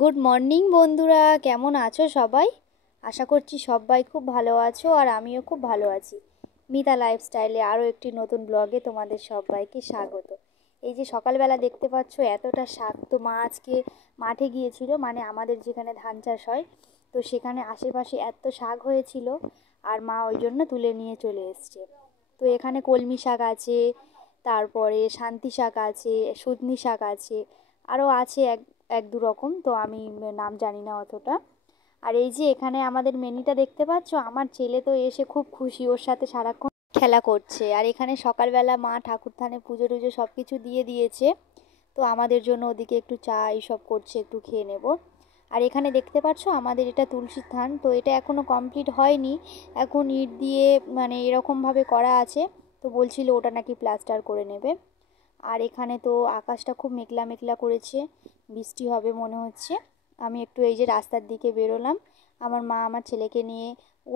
Good morning বন্ধুরা, কেমন আছো সবাই? আশা করছি সবাই খুব ভালো আছো আর আমিও খুব ভালো আছি। মিতা লাইফস্টাইলে আরও একটি নতুন ব্লগে তোমাদের সবাইকে স্বাগত। এই যে সকালবেলা দেখতে পাচ্ছ এতটা শাক, তো মা আজকে মাঠে গিয়েছিল, মানে আমাদের যেখানে ধান চাষ হয়, তো সেখানে আশেপাশে এত শাক হয়েছিল আর মা ওই জন্য তুলে নিয়ে চলে এসছে। তো এখানে কলমি শাক আছে, তারপরে শান্তি শাক আছে, সুতনি শাক আছে, আরও আছে এক এক দু রকম, তো আমি নাম জানি না অতটা। আর এই যে এখানে আমাদের মেনুটা দেখতে পাচ্ছ, আমার ছেলে তো এসে খুব খুশি, ওর সাথে সারাক্ষণ খেলা করছে। আর এখানে সকালবেলা মা ঠাকুর থানে পুজো টুজো সব কিছু দিয়ে দিয়েছে, তো আমাদের জন্য ওদিকে একটু চা এইসব করছে, একটু খেয়ে নেব। আর এখানে দেখতে পাচ্ছ আমাদের এটা তুলসীর থান, তো এটা এখনও কমপ্লিট হয়নি, এখন ইট দিয়ে মানে এরকমভাবে করা আছে, তো বলছিল ওটা নাকি প্লাস্টার করে নেবে। আর এখানে তো আকাশটা খুব মেঘলা মেঘলা করেছে, বৃষ্টি হবে মনে হচ্ছে। আমি একটু এই যে রাস্তার দিকে বেরোলাম, আমার মা আমার ছেলেকে নিয়ে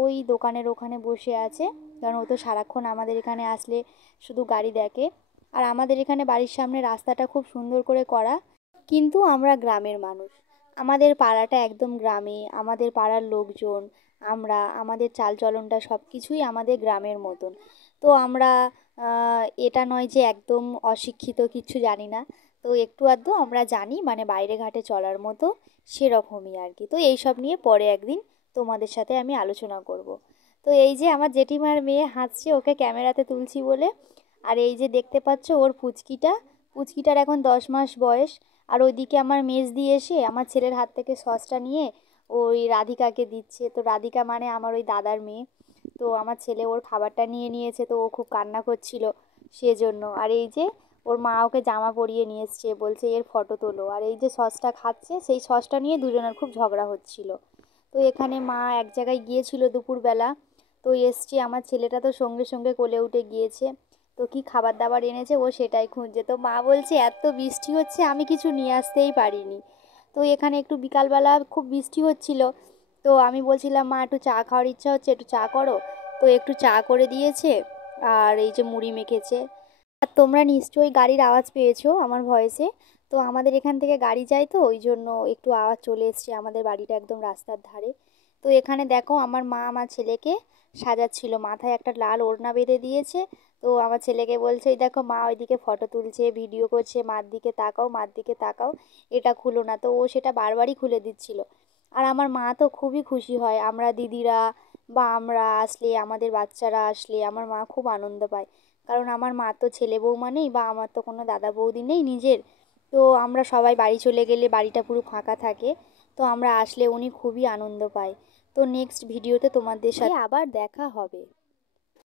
ওই দোকানের ওখানে বসে আছে, কারণ ও তো সারাক্ষণ আমাদের এখানে আসলে শুধু গাড়ি দেখে। আর আমাদের এখানে বাড়ির সামনে রাস্তাটা খুব সুন্দর করে করা, কিন্তু আমরা গ্রামের মানুষ, আমাদের পাড়াটা একদম গ্রামে, আমাদের পাড়ার লোকজন, আমাদের চালচলনটা সব কিছুই আমাদের গ্রামের মতন। তো আমরা এটা নয় যে একদম অশিক্ষিত, কিচ্ছু জানি না, তো একটু আধটু আমরা জানি, মানে বাইরে ঘাটে চলার মতো সেরকমই আর কি। তো এই সব নিয়ে পরে একদিন তোমাদের সাথে আমি আলোচনা করব। তো এই যে আমার জেঠিমার মেয়ে হাসছে, ওকে ক্যামেরাতে তুলছি বলে। আর এই যে দেখতে পাচ্ছ ওর পুচকিটার এখন 10 মাস বয়স। আর ওইদিকে আমার মেজদি এসে আমার ছেলের হাত থেকে সসটা নিয়ে ওই রাধিকাকে দিচ্ছে, তো রাধিকা মানে আমার ওই দাদার মেয়ে। তো আমার ছেলে ওর খাবারটা নিয়ে নিয়েছে, তো ও খুব কান্না করছিল সেজন্য। আর এই যে ওর মা ওকে জামা পরিয়ে নিয়ে এসছে, বলছে এর ফটো তোলো। আর এই যে সসটা খাচ্ছে, সেই সসটা নিয়ে দুজনের খুব ঝগড়া হচ্ছিল। তো এখানে মা এক জায়গায় গিয়েছিল দুপুরবেলা, তো এসছে, আমার ছেলেটা তো সঙ্গে সঙ্গে কোলে উঠে গিয়েছে, তো কি খাবার দাবার এনেছে ও সেটাই খুঁজছে। তো মা বলছে এত বৃষ্টি হচ্ছে আমি কিছু নিয়ে আসতেই পারিনি। তো এখানে একটু বিকালবেলা খুব বৃষ্টি হচ্ছিল, তো আমি বলছিলাম মা একটু চা খাওয়ার ইচ্ছা হচ্ছে, একটু চা করো। তো একটু চা করে দিয়েছে, আর এই যে মুড়ি মেখেছে। আর তোমরা নিশ্চয়ই গাড়ির আওয়াজ পেয়েছো আমার ভয়েসে, তো আমাদের এখান থেকে গাড়ি যায়, তো ওই জন্য একটু আওয়াজ চলে এসছে, আমাদের বাড়িটা একদম রাস্তার ধারে। তো এখানে দেখো আমার মা আমার ছেলেকে সাজাচ্ছিল, মাথায় একটা লাল ওড়না বেঁধে দিয়েছে। তো আমার ছেলেকে বলছে এই দেখো মা ওইদিকে ফটো তুলছে, ভিডিও করছে, মার দিকে তাকাও, মার দিকে তাকাও, এটা খুলো না। তো ও সেটা বারবারই খুলে দিচ্ছিল। আর আমার মা তো খুবই খুশি হয়, আমরা দিদিরা বা আমরা আসলে, আমাদের বাচ্চারা আসলে আমার মা খুব আনন্দ পায়। কারণ আমার মা তো ছেলে বৌমা নেই, বা আমার তো কোনো দাদা বৌদি নেই নিজের। তো আমরা সবাই বাড়ি চলে গেলে বাড়িটা পুরো ফাঁকা থাকে, তো আমরা আসলে উনি খুবই আনন্দ পায়। তো নেক্সট ভিডিওতে তোমাদের সাথে আবার দেখা হবে।